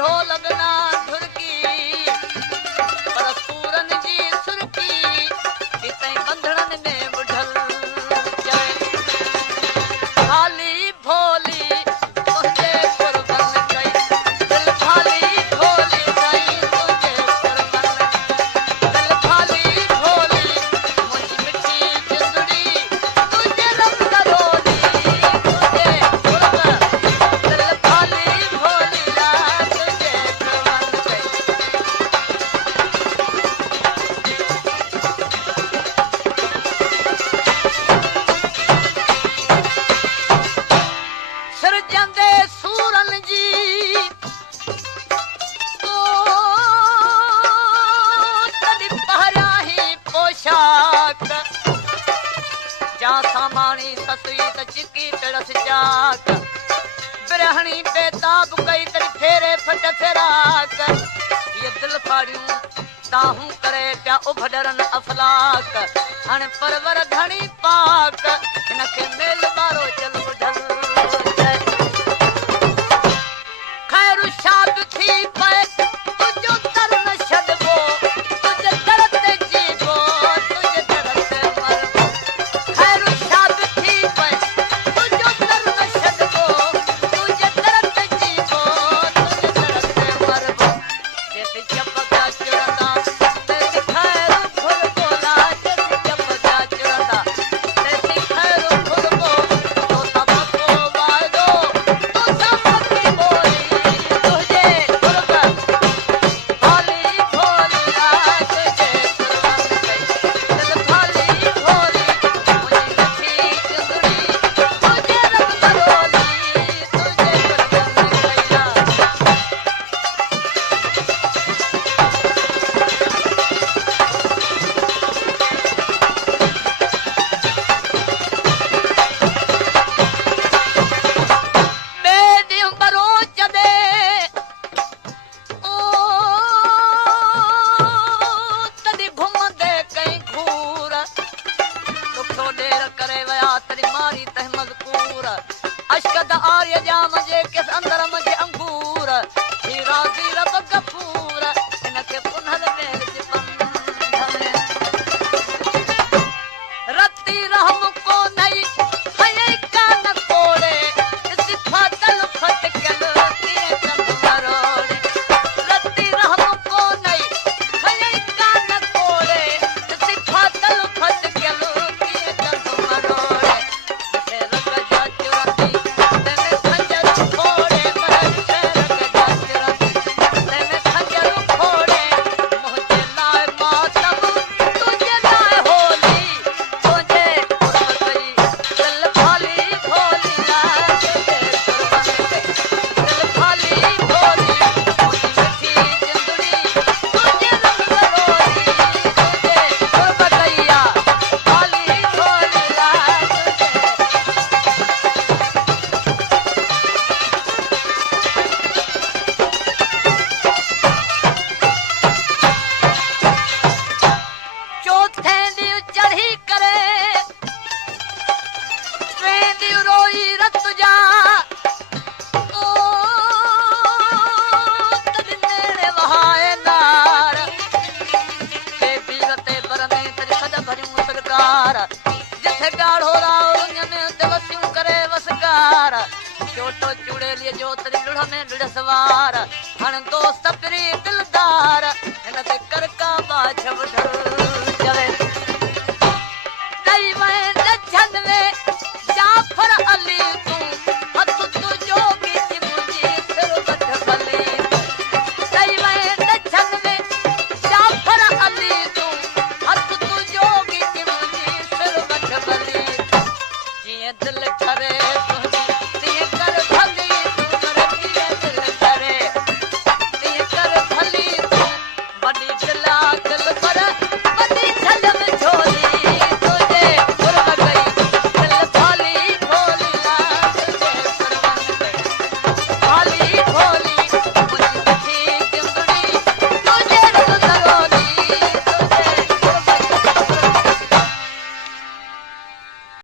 ढोल बिना धुरकी पर सूरन जी सुरकी हिते बंधड़न में बुढ़ल जाए खाली भोली तुझे कुर्बन कई दिल खाली भोली कई तुझे कुर्बन दिल खाली भोली मुझ मिठी जिंदड़ी तुझे रब करोली तुझे कुर्बन दिल खाली भोली ला तुझे कुर्बन कई सिरजंदे सूरन जी तॾहिं पहिरियां ई पोशाक जा सामाणी ससुई त चिकी पिड़स चाक बिरहणी बेताब कई तॾहिं फेरे फट फेराक ये दिल फाड़ियूं ताहूं करे पिया उभडरन अफलाक हाणे परवर धणी पाक हिनखे मेल बारो चल बुढल खैर शाद थी पए तुझो दर न छॾबो तुझे दर ते जीबो तुझे दर ते मरबो खैर शाद थी पए तुझो दर न छॾबो तुझे दर ते जीबो तुझे दर ते मरबो जेते चपका चुरंदा तेरी खैर घुरबो ला जेते चपका चुरंदा तेरी खैर घुरबो तो तबको वादो तो सबकी बोली तुझे कुर्बन खाली भोली ला तुझे कुर्बन कई दिल खाली भोली मुझे मिठी जिंदड़ी तुझे रब करोली तुझे कुर्बन कईला बेदी बरोच दे ओ तॾहिं घुमंदे कई घूर दुखो ॾेर करे विया तॾहिं मारी तंहिं मज़कूर अशकद आर्य जा मजे किस अंदर मजे अंगूर हीरा दी रब गफूर हिनखे पुनल मेल जे बंधन रती रहम को नई हये कान कोड़े सिफातल फटकल तीअं कंद मरोड़े रती रहम को नई हये कान कोड़े सिफातल फटकल तीअं कंद मरोड़े शेर गजा चुरंदी तने खंजर फोड़े पर शेर गजा चुरंदी तने खंजर फोड़े मुझे लाए मातम तुझे लाए होली तुझे कुर्बन कई दिल खाली भोली ला तुझे कुर्बन कई दिल खाली भोली मुझी मिठी जिंदड़ी तुझे रब करोली तुझे कुर्बन कईया खाली भोली ला तुझे चौथे ॾींहुं चढ़ी करे टे ॾींहुं रोई रत जा ओ तॾहिं नेड़े वहाए नार के पीर ते पर में तॾहिं खॾ भरियूं सरकार जिथे ॻाढ़ो राव रुञनि ते वसियूं करे वसकार चोटो चूड़ेलीअ जो तॾहिं लुढ़ में लुढ़ सवार हाणे दोस्त पिरी दिलदार हिन ते करका बाझ बुढल चवे ॾेई वञ ॾछन में जाफर अली तूं हथ तुंहिंजो बीच मुंहिंजी सिर वठ भली ॾेई वञ ॾछन में जाफर अली तूं हथ तुंहिंजो बीच मुंहिंजी सिर वठ भली जीअं दिलि